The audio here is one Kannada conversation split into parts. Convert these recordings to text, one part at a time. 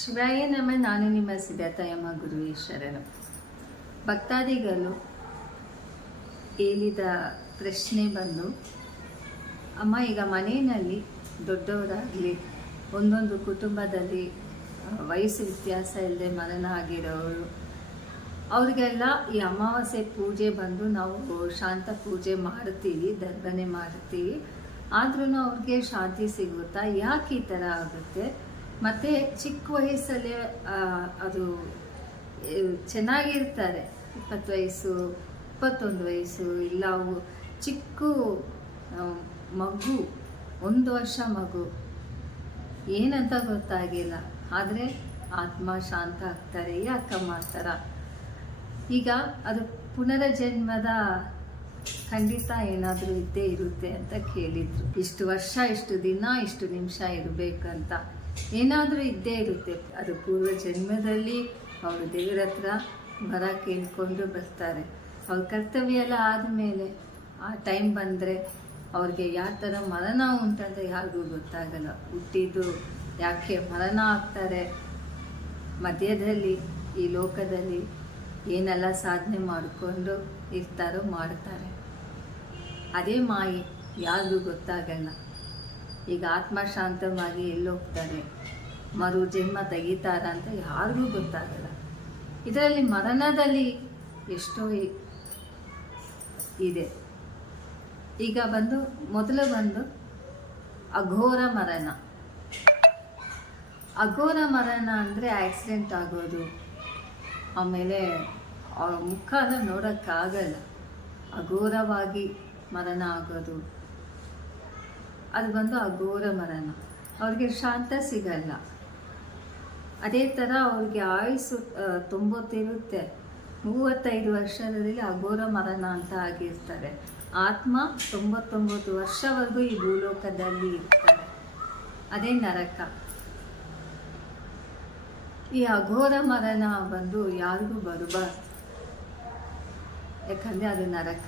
ಶಿವಾಯ ನಮ್ಮ ನಾನು ನಿಮ್ಮ ಸಿದ್ಧತಾಯಮ್ಮ ಗುರು ಈಶ್ವರನು ಭಕ್ತಾದಿಗಳು, ಹೇಳಿದ ಪ್ರಶ್ನೆ ಬಂದು, ಅಮ್ಮ, ಈಗ ಮನೆಯಲ್ಲಿ ದೊಡ್ಡವರಾಗಲಿ, ಒಂದೊಂದು ಕುಟುಂಬದಲ್ಲಿ ವಯಸ್ಸು ವ್ಯತ್ಯಾಸ ಇಲ್ಲದೆ ಮನನ ಆಗಿರೋರು, ಅವ್ರಿಗೆಲ್ಲ ಈ ಅಮಾವಾಸ್ಯೆ ಪೂಜೆ ಬಂದು ನಾವು ಶಾಂತ ಪೂಜೆ ಮಾಡ್ತೀವಿ, ದರ್ಬನೆ ಮಾಡ್ತೀವಿ. ಆದ್ರೂ ಅವ್ರಿಗೆ ಶಾಂತಿ ಸಿಗುತ್ತಾ? ಯಾಕೆ ಈ ಥರ ಆಗುತ್ತೆ? ಮತ್ತು ಚಿಕ್ಕ ವಯಸ್ಸಲ್ಲೇ ಅದು ಚೆನ್ನಾಗಿರ್ತಾರೆ. ಇಪ್ಪತ್ತು ವಯಸ್ಸು, ಇಪ್ಪತ್ತೊಂದು ವಯಸ್ಸು, ಇಲ್ಲ ಅವು ಚಿಕ್ಕ ಮಗು, ಒಂದು ವರ್ಷ ಮಗು. ಏನಂತ ಗೊತ್ತಾಗಿಲ್ಲ. ಆದರೆ ಆತ್ಮ ಶಾಂತ ಆಗ್ತಾರೆ ಯಾಕಮ್ಮ ಈಗ ಅದು ಪುನರ್ಜನ್ಮದ ಖಂಡಿತ ಏನಾದರೂ ಇದ್ದೇ ಇರುತ್ತೆ ಅಂತ ಕೇಳಿದರು. ಇಷ್ಟು ವರ್ಷ, ಇಷ್ಟು ದಿನ, ಇಷ್ಟು ನಿಮಿಷ ಇರಬೇಕಂತ. ಏನಾದರೂ ಇದ್ದೇ ಇರುತ್ತೆ. ಅದು ಪೂರ್ವ ಜನ್ಮದಲ್ಲಿ ಅವರು ದೇವರ ಹತ್ರ ಮರ ಕೇಳ್ಕೊಂಡು ಬರ್ತಾರೆ. ಅವ್ರ ಕರ್ತವ್ಯ ಎಲ್ಲ ಆದಮೇಲೆ ಆ ಟೈಮ್ ಬಂದರೆ ಅವ್ರಿಗೆ ಯಾವ ಥರ ಮರಣ ಉಂಟಂತ ಯಾರಿಗೂ ಗೊತ್ತಾಗಲ್ಲ. ಹುಟ್ಟಿದ್ದು ಯಾಕೆ ಮರಣ ಆಗ್ತಾರೆ? ಮಧ್ಯದಲ್ಲಿ, ಈ ಲೋಕದಲ್ಲಿ ಏನೆಲ್ಲ ಸಾಧನೆ ಮಾಡಿಕೊಂಡು ಇರ್ತಾರೋ ಮಾಡ್ತಾರೆ. ಅದೇ ಮಾಯಿ, ಯಾರಿಗೂ ಗೊತ್ತಾಗಲ್ಲ. ಈಗ ಆತ್ಮ ಶಾಂತವಾಗಿ ಎಲ್ಲೋಗ್ತಾರೆ ಮರು ಜನ್ಮ ತೆಗಿತಾರ ಅಂತ ಯಾರಿಗೂ ಗೊತ್ತಾಗಲ್ಲ. ಇದರಲ್ಲಿ ಮರಣದಲ್ಲಿ ಎಷ್ಟೋ ಇದೆ. ಈಗ ಬಂದು, ಮೊದಲು ಬಂದು ಅಘೋರ ಮರಣ. ಅಘೋರ ಮರಣ ಅಂದರೆ ಆಕ್ಸಿಡೆಂಟ್ ಆಗೋದು. ಆಮೇಲೆ ಅಂದ್ರೆ ನೋಡೋಕ್ಕಾಗಲ್ಲ. ಅಘೋರವಾಗಿ ಮರಣ ಆಗೋದು. ಅದು ಬಂದು ಅಘೋರ ಮರಣ ಅವ್ರಿಗೆ ಶಾಂತ ಸಿಗಲ್ಲ. ಅದೇ ಥರ ಅವ್ರಿಗೆ ತುಂಬುತ್ತಿರುತ್ತೆ ತೊಂಬತ್ತಿರುತ್ತೆ ಮೂವತ್ತೈದು ವರ್ಷದಲ್ಲಿ ಅಘೋರ ಮರಣ ಅಂತ ಆಗಿರ್ತಾರೆ. ಆತ್ಮ ತೊಂಬತ್ತೊಂಬತ್ತು ವರ್ಷವರೆಗೂ ಈ ಭೂಲೋಕದಲ್ಲಿ ಇರ್ತಾರೆ. ಅದೇ ನರಕ. ಈ ಅಘೋರ ಮರಣ ಬಂದು ಯಾರಿಗೂ ಬರಬಾರ್ದು ಯಾಕಂದರೆ ಅದು ನರಕ.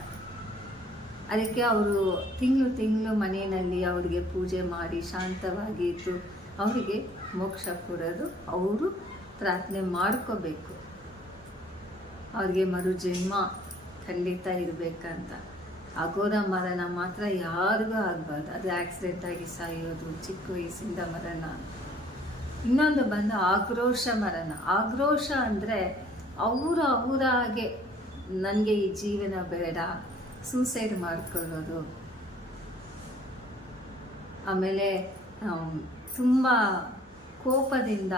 ಅದಕ್ಕೆ ಅವರು ತಿಂಗಳು ತಿಂಗಳು ಮನೆಯಲ್ಲಿ ಅವರಿಗೆ ಪೂಜೆ ಮಾಡಿ ಶಾಂತವಾಗಿ ಇದ್ದು ಅವರಿಗೆ ಮೋಕ್ಷ ಕೊಡೋದು ಅವರು ಪ್ರಾರ್ಥನೆ ಮಾಡ್ಕೋಬೇಕು. ಅವ್ರಿಗೆ ಮರು ಜನ್ಮ ಖಂಡಿತ ಇರಬೇಕಂತ. ಅಗೋರ ಮರಣ ಮಾತ್ರ ಯಾರಿಗೂ ಆಗಬಾರ್ದು. ಅದು ಆಕ್ಸಿಡೆಂಟ್ ಆಗಿ ಸಾಯೋದು, ಚಿಕ್ಕ ವಯಸ್ಸಿಂದ ಮರಣ ಇನ್ನೊಂದು ಬಂದು ಆಕ್ರೋಶ ಮರಣ ಆಕ್ರೋಶ ಅಂದರೆ ಅವರು ಅವರಾಗೆ ನನಗೆ ಈ ಜೀವನ ಬೇಡ. ಸೂಸೈಡ್ ಮಾಡಿಕೊಳ್ಳೋದು. ಆಮೇಲೆ ತುಂಬ ಕೋಪದಿಂದ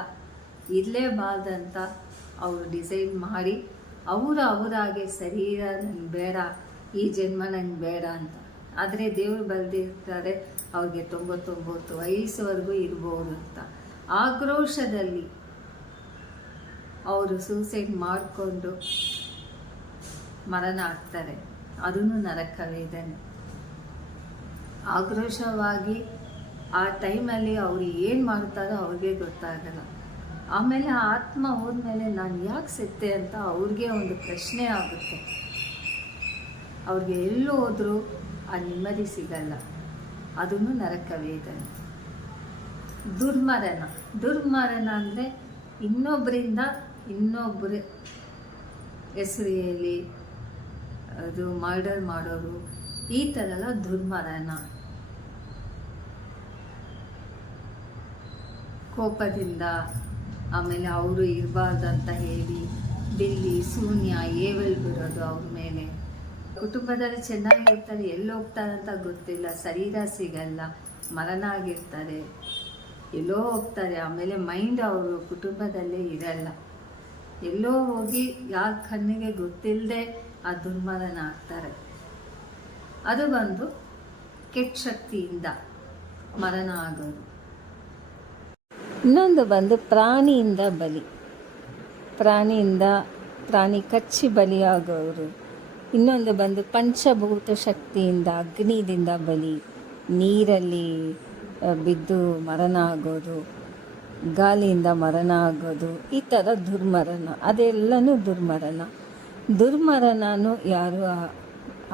ಇರಲೇಬಾರ್ದಂತ ಅವರು ಡಿಸೈನ್ ಮಾಡಿ, ಅವರು ಅವರಾಗೆ ಶರೀರ ನನಗೆ ಬೇಡ, ಈ ಜನ್ಮ ನನಗೆ ಬೇಡ ಅಂತ. ಆದರೆ ದೇವರು ಬರೆದಿರ್ತಾರೆ, ಅವ್ರಿಗೆ ತೊಂಬತ್ತೊಂಬತ್ತು ವಯಸ್ಸುವರೆಗೂ ಇರ್ಬೋದು ಅಂತ. ಆಕ್ರೋಶದಲ್ಲಿ ಅವರು ಸೂಸೈಡ್ ಮಾಡಿಕೊಂಡು ಮರಣ ಆಗ್ತಾರೆ ಅದನ್ನು ನರಕವೇ ಇದೆ ಆಕ್ರೋಶವಾಗಿ ಆ ಟೈಮಲ್ಲಿ ಅವ್ರು ಏನು ಮಾಡ್ತಾರೋ ಅವ್ರಿಗೆ ಗೊತ್ತಾಗಲ್ಲ. ಆಮೇಲೆ ಆ ಆತ್ಮ ಹೋದ್ಮೇಲೆ ನಾನು ಯಾಕೆ ಸಿಕ್ತೆ ಅಂತ ಅವ್ರಿಗೆ ಒಂದು ಪ್ರಶ್ನೆ ಆಗುತ್ತೆ. ಅವ್ರಿಗೆ ಎಲ್ಲೂ ಹೋದರೂ ಆ ನೆಮ್ಮದಿ ಸಿಗಲ್ಲ. ಅದನ್ನು ನರಕವೇ ಇದೆ ದುರ್ಮರಣ. ದುರ್ಮರಣ ಅಂದರೆ ಇನ್ನೊಬ್ಬರಿಂದ ಇನ್ನೊಬ್ಬರ ಹೆಸರು ಹೇಳಿ ಅದು ಮರ್ಡರ್ ಮಾಡೋರು ಈ ಥರ ಎಲ್ಲ ದುರ್ಮರಣ. ಕೋಪದಿಂದ ಆಮೇಲೆ ಅವರು ಇರಬಾರ್ದಂತ ಹೇಳಿ, ಬಿಲ್ಲಿ, ಶೂನ್ಯ, ಏವಲ್ ಬಿಡೋದು ಅವ್ರ ಮೇಲೆ. ಕುಟುಂಬದಲ್ಲಿ ಚೆನ್ನಾಗಿರ್ತಾರೆ ಅಂತ ಗೊತ್ತಿಲ್ಲ, ಶರೀರ ಸಿಗಲ್ಲ, ಮರಣ ಆಗಿರ್ತಾರೆ, ಎಲ್ಲೋ ಹೋಗ್ತಾರೆ, ಆಮೇಲೆ ಮೈಂಡ್ ಅವರು ಕುಟುಂಬದಲ್ಲೇ ಇರಲ್ಲ. ಎಲ್ಲೋ ಹೋಗಿ ಯಾರ ಕಣ್ಣಿಗೆ ಗೊತ್ತಿಲ್ಲದೆ ಆ ದುರ್ಮಲನ ಆಗ್ತಾರೆ ಅದು ಬಂದು ಕೆಟ್ಟ ಶಕ್ತಿಯಿಂದ ಮರಣ ಆಗೋದು ಇನ್ನೊಂದು ಬಂದು ಪ್ರಾಣಿಯಿಂದ ಬಲಿ. ಪ್ರಾಣಿಯಿಂದ ಪ್ರಾಣಿ ಕಚ್ಚಿ ಬಲಿಯಾಗೋರು. ಇನ್ನೊಂದು ಬಂದು ಪಂಚಭೂತ ಶಕ್ತಿಯಿಂದ, ಅಗ್ನಿದಿಂದ ಬಲಿ. ನೀರಲ್ಲಿ ಬಿದ್ದು ಮರಣ ಆಗೋದು ಗಾಳಿಯಿಂದ ಮರಣ ಆಗೋದು ಈ ಥರ ದುರ್ಮರಣ, ಅದೆಲ್ಲನೂ ದುರ್ಮರಣ. ದುರ್ಮರಣನೂ ಯಾರೂ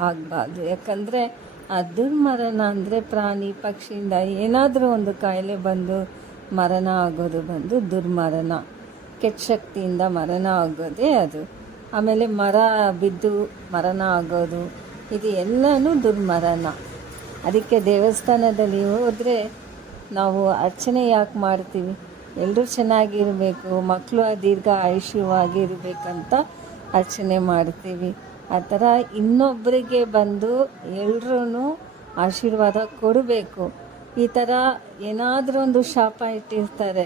ಆಗಬಾರ್ದು. ಯಾಕಂದರೆ ಆ ದುರ್ಮರಣ ಅಂದರೆ ಪ್ರಾಣಿ, ಪಕ್ಷಿಯಿಂದ ಏನಾದರೂ ಒಂದು ಕಾಯಿಲೆ ಬಂದು ಮರಣ ಆಗೋದು ಬಂದು ದುರ್ಮರಣ ಕೆಟ್ಟ ಶಕ್ತಿಯಿಂದ ಮರಣ ಆಗೋದೇ ಅದು. ಆಮೇಲೆ ಮರ ಬಿದ್ದು ಮರಣ ಆಗೋದು, ಇದು ಎಲ್ಲನೂ ದುರ್ಮರಣ ಅದಕ್ಕೆ ದೇವಸ್ಥಾನದಲ್ಲಿ ಹೋದರೆ ನಾವು ಅರ್ಚನೆ ಯಾಕೆ ಮಾಡ್ತೀವಿ? ಎಲ್ಲರೂ ಚೆನ್ನಾಗಿರಬೇಕು ಮಕ್ಕಳು ದೀರ್ಘ ಆಯುಷ್ಯವಾಗಿರ್ಬೇಕಂತ ಅರ್ಚನೆ ಮಾಡ್ತೀವಿ. ಆ ಥರ ಇನ್ನೊಬ್ಬರಿಗೆ ಬಂದು ಎಲ್ಲರೂ ಆಶೀರ್ವಾದ ಕೊಡಬೇಕು. ಈ ಥರ ಏನಾದರೂ ಒಂದು ಶಾಪ ಇಟ್ಟಿರ್ತಾರೆ.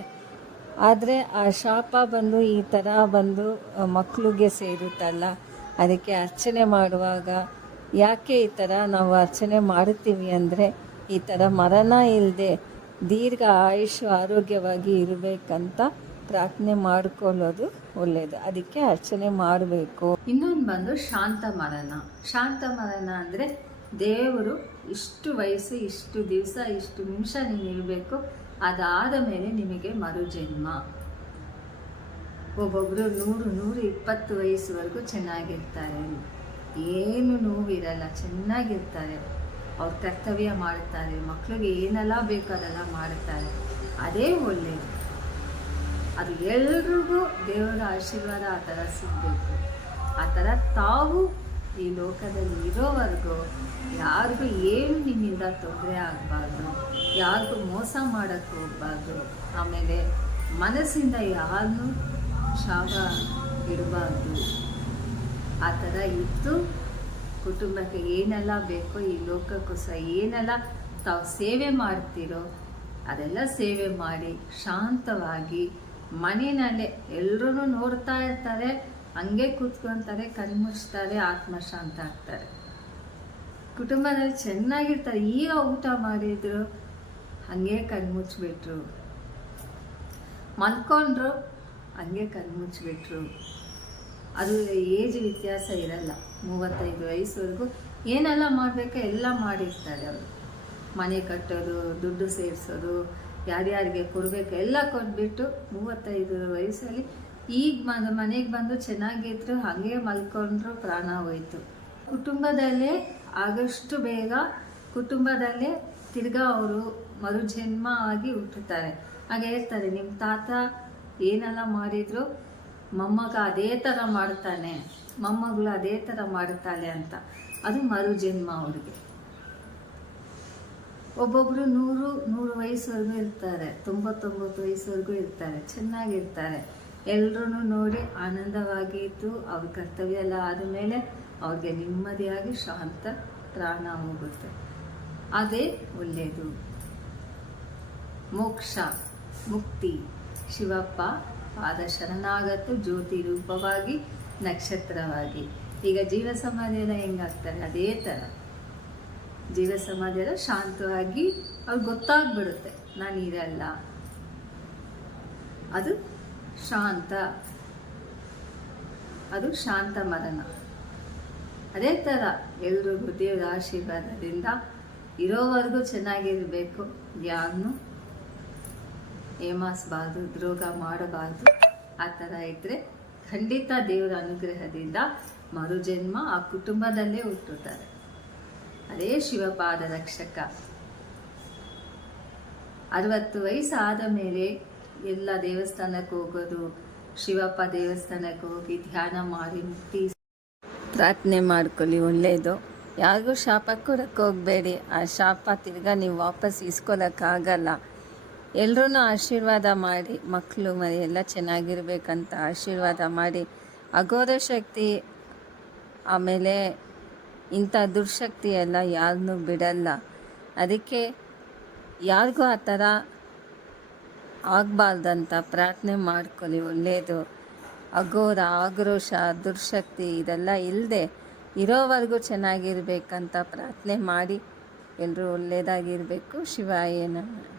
ಆದರೆ ಆ ಶಾಪ ಬಂದು ಈ ಥರ ಬಂದು ಮಕ್ಕಳಿಗೆ ಸೇರುತ್ತಲ್ಲ, ಅದಕ್ಕೆ ಅರ್ಚನೆ ಮಾಡುವಾಗ ಯಾಕೆ ಈ ಥರ ನಾವು ಅರ್ಚನೆ ಮಾಡುತ್ತೀವಿ ಅಂದರೆ ಈ ಥರ ಮರಣ ಇಲ್ಲದೆ ದೀರ್ಘ ಆಯುಷ್ ಆರೋಗ್ಯವಾಗಿ ಇರಬೇಕಂತ ಪ್ರಾರ್ಥನೆ ಮಾಡ್ಕೊಳ್ಳೋದು ಒಳ್ಳೆಯದು ಅದಕ್ಕೆ ಅರ್ಚನೆ ಮಾಡಬೇಕು. ಇನ್ನೊಂದು ಬಂದು ಶಾಂತ ಮರಣ ಶಾಂತ ಮರಣ ಅಂದರೆ ದೇವರು ಇಷ್ಟು ವಯಸ್ಸು, ಇಷ್ಟು ದಿವಸ, ಇಷ್ಟು ನಿಮಿಷ ನೀವು ಇರಬೇಕು. ಅದಾದ ಮೇಲೆ ನಿಮಗೆ ಮರುಜನ್ಮ. ಒಬ್ಬೊಬ್ಬರು ನೂರು ನೂರು ಇಪ್ಪತ್ತು ವಯಸ್ಸುವರೆಗೂ ಚೆನ್ನಾಗಿರ್ತಾರೆ. ಏನು ನೋವಿರಲ್ಲ, ಚೆನ್ನಾಗಿರ್ತಾರೆ. ಅವ್ರ ಕರ್ತವ್ಯ ಮಾಡುತ್ತಾರೆ ಮಕ್ಕಳಿಗೆ ಏನೆಲ್ಲ ಬೇಕಾದೆಲ್ಲ ಮಾಡ್ತಾರೆ. ಅದೇ ಒಳ್ಳೆಯದು ಅದು ಎಲ್ರಿಗೂ ದೇವರ ಆಶೀರ್ವಾದ ಆ ಥರ ಸಿಗಬೇಕು. ಆ ಥರ ತಾವು ಈ ಲೋಕದಲ್ಲಿ ಇರೋವರೆಗೂ ಯಾರಿಗೂ ಏನು ನಿಮ್ಮಿಂದ ತೊಂದರೆ ಆಗಬಾರ್ದು, ಯಾರಿಗೂ ಮೋಸ ಮಾಡೋಕ್ಕೆ ಹೋಗ್ಬಾರ್ದು, ಆಮೇಲೆ ಮನಸ್ಸಿಂದ ಯಾರನ್ನೂ ಶಾಪ ಇಡಬಾರ್ದು. ಆ ಥರ ಇತ್ತು ಕುಟುಂಬಕ್ಕೆ ಏನೆಲ್ಲ ಬೇಕೋ ಈ ಲೋಕಕ್ಕೂ ಸಹ ಏನೆಲ್ಲ ತಾವು ಸೇವೆ ಮಾಡ್ತೀರೋ ಅದೆಲ್ಲ ಸೇವೆ ಮಾಡಿ ಶಾಂತವಾಗಿ ಮನೆಯಲ್ಲೇ ಎಲ್ಲರೂ ನೋಡ್ತಾ ಇರ್ತಾರೆ, ಹಂಗೆ ಕೂತ್ಕೊತಾರೆ ಕಣ್ಮುಚ್ತಾರೆ ಆತ್ಮಶಾಂತ ಆಗ್ತಾರೆ. ಕುಟುಂಬದಲ್ಲಿ ಚೆನ್ನಾಗಿರ್ತಾರೆ. ಈಗ ಊಟ ಮಾಡಿದ್ರು ಹಾಗೆ ಕಣ್ಮುಚ್ಬಿಟ್ರು ಮಲ್ಕೊಂಡ್ರು ಹಂಗೆ ಕಣ್ಮುಚ್ಬಿಟ್ರು ಅದು ಏಜ್ ವ್ಯತ್ಯಾಸ ಇರಲ್ಲ. ಮೂವತ್ತೈದು ವಯಸ್ಸುವರೆಗೂ ಏನೆಲ್ಲ ಮಾಡಬೇಕೋ ಎಲ್ಲ ಮಾಡಿರ್ತಾರೆ ಅವರು. ಮನೆ ಕಟ್ಟೋದು, ದುಡ್ಡು ಸೇರಿಸೋದು ಯಾರ್ಯಾರಿಗೆ ಕೊಡಬೇಕು ಎಲ್ಲ ಕೊಟ್ಬಿಟ್ಟು ಮೂವತ್ತೈದು ವಯಸ್ಸಲ್ಲಿ ಈಗ ಮನೆಗೆ ಬಂದು ಚೆನ್ನಾಗಿದ್ರು ಹಾಗೆ ಮಲ್ಕೊಂಡ್ರು ಪ್ರಾಣ ಹೋಯ್ತು. ಕುಟುಂಬದಲ್ಲೇ ಆಗಷ್ಟು ಬೇಗ ಕುಟುಂಬದಲ್ಲೇ ತಿರ್ಗಾ ಅವರು ಮರುಜನ್ಮ ಆಗಿ ಹುಟ್ಟುತ್ತಾರೆ. ಹಾಗೆ ಹೇಳ್ತಾರೆ ನಿಮ್ಮ ತಾತ ಏನೆಲ್ಲ ಮಾಡಿದ್ರು? ಮೊಮ್ಮಗ ಅದೇ ಥರ ಮಾಡ್ತಾನೆ, ಮೊಮ್ಮಗಳು ಅದೇ ಥರ ಮಾಡ್ತಾಳೆ ಅಂತ. ಅದು ಮರುಜನ್ಮ ಅವ್ರಿಗೆ. ಒಬ್ಬೊಬ್ಬರು ನೂರು ನೂರು ವಯಸ್ಸುವರೆಗೂ ಇರ್ತಾರೆ. ತೊಂಬತ್ತೊಂಬತ್ತು ವಯಸ್ಸುವರೆಗೂ ಇರ್ತಾರೆ. ಚೆನ್ನಾಗಿರ್ತಾರೆ. ಎಲ್ಲರೂ ನೋಡಿ ಆನಂದವಾಗಿ ಇದ್ದು ಅವ್ರ ಕರ್ತವ್ಯ ಎಲ್ಲ ಆದಮೇಲೆ ಅವ್ರಿಗೆ ನೆಮ್ಮದಿಯಾಗಿ ಶಾಂತ ಪ್ರಾಣ ಹೋಗುತ್ತೆ. ಅದೇ ಒಳ್ಳೆಯದು. ಮೋಕ್ಷ, ಮುಕ್ತಿ. ಶಿವಪ್ಪ ಪಾದ ಶರಣಾಗತ್ತು ಜ್ಯೋತಿ ರೂಪವಾಗಿ ನಕ್ಷತ್ರವಾಗಿ. ಈಗ ಜೀವ ಎಲ್ಲ ಹೆಂಗಾಗ್ತಾರೆ? ಅದೇ ಥರ. ಜೀವ ಸಮಾಧಿ ಎಲ್ಲ ಶಾಂತವಾಗಿ ಅವ್ರಿಗೆ ಗೊತ್ತಾಗ್ಬಿಡುತ್ತೆ, ನಾನು ಇರಲ್ಲ ಅದು ಶಾಂತ. ಅದು ಶಾಂತ ಮರಣ. ಅದೇ ಥರ ಎಲ್ರಿಗೂ ದೇವರ ಆಶೀರ್ವಾದದಿಂದ ಇರೋವರೆಗೂ ಚೆನ್ನಾಗಿರಬೇಕು. ಯಾರನ್ನು ಏಮಾಸ್ಬಾರ್ದು ದ್ರೋಗ ಮಾಡಬಾರ್ದು. ಆ ಥರ ಇದ್ದರೆ ಖಂಡಿತ ದೇವರ ಅನುಗ್ರಹದಿಂದ ಮರುಜನ್ಮ ಆ ಕುಟುಂಬದಲ್ಲೇ ಹುಟ್ಟುತ್ತಾರೆ ಅದೇ ಶಿವಪಾದ ರಕ್ಷಕ. ಅರವತ್ತು ವಯಸ್ಸಾದ ಮೇಲೆ ಎಲ್ಲ ದೇವಸ್ಥಾನಕ್ಕೆ ಹೋಗೋದು, ಶಿವಪ್ಪ ದೇವಸ್ಥಾನಕ್ಕೆ ಹೋಗಿ ಧ್ಯಾನ ಮಾಡಿ ಮುಕ್ತಿ ಪ್ರಾರ್ಥನೆ ಮಾಡ್ಕೊಳ್ಳಿ ಒಳ್ಳೆಯದು ಯಾರಿಗೂ ಶಾಪ ಕೊಡಕ್ಕೆ ಹೋಗಬೇಡಿ. ಆ ಶಾಪ ತಿರ್ಗಾ ನೀವು ವಾಪಸ್ ಇಸ್ಕೊಳಕ್ಕಾಗಲ್ಲ ಎಲ್ಲರೂ ಆಶೀರ್ವಾದ ಮಾಡಿ, ಮಕ್ಕಳು ಮರಿ ಎಲ್ಲ ಚೆನ್ನಾಗಿರ್ಬೇಕಂತ ಆಶೀರ್ವಾದ ಮಾಡಿ, ಅಘೋರ ಶಕ್ತಿ ಆಮೇಲೆ ಇಂಥ ದುರ್ಶಕ್ತಿ ಎಲ್ಲ ಯಾರನ್ನೂ ಬಿಡಲ್ಲ. ಅದಕ್ಕೆ ಯಾರಿಗೂ ಆ ಥರ ಆಗಬಾರ್ದಂತ ಪ್ರಾರ್ಥನೆ ಮಾಡ್ಕೊಳ್ಳಿ ಒಳ್ಳೆಯದು ಅಘೋರ, ಆಕ್ರೋಶ, ದುರ್ಶಕ್ತಿ ಇದೆಲ್ಲ ಇಲ್ಲದೆ ಇರೋವರೆಗೂ ಚೆನ್ನಾಗಿರ್ಬೇಕಂತ ಪ್ರಾರ್ಥನೆ ಮಾಡಿ ಎಲ್ಲರೂ ಒಳ್ಳೆಯದಾಗಿರಬೇಕು ಶಿವಾಯ ನಮಃ.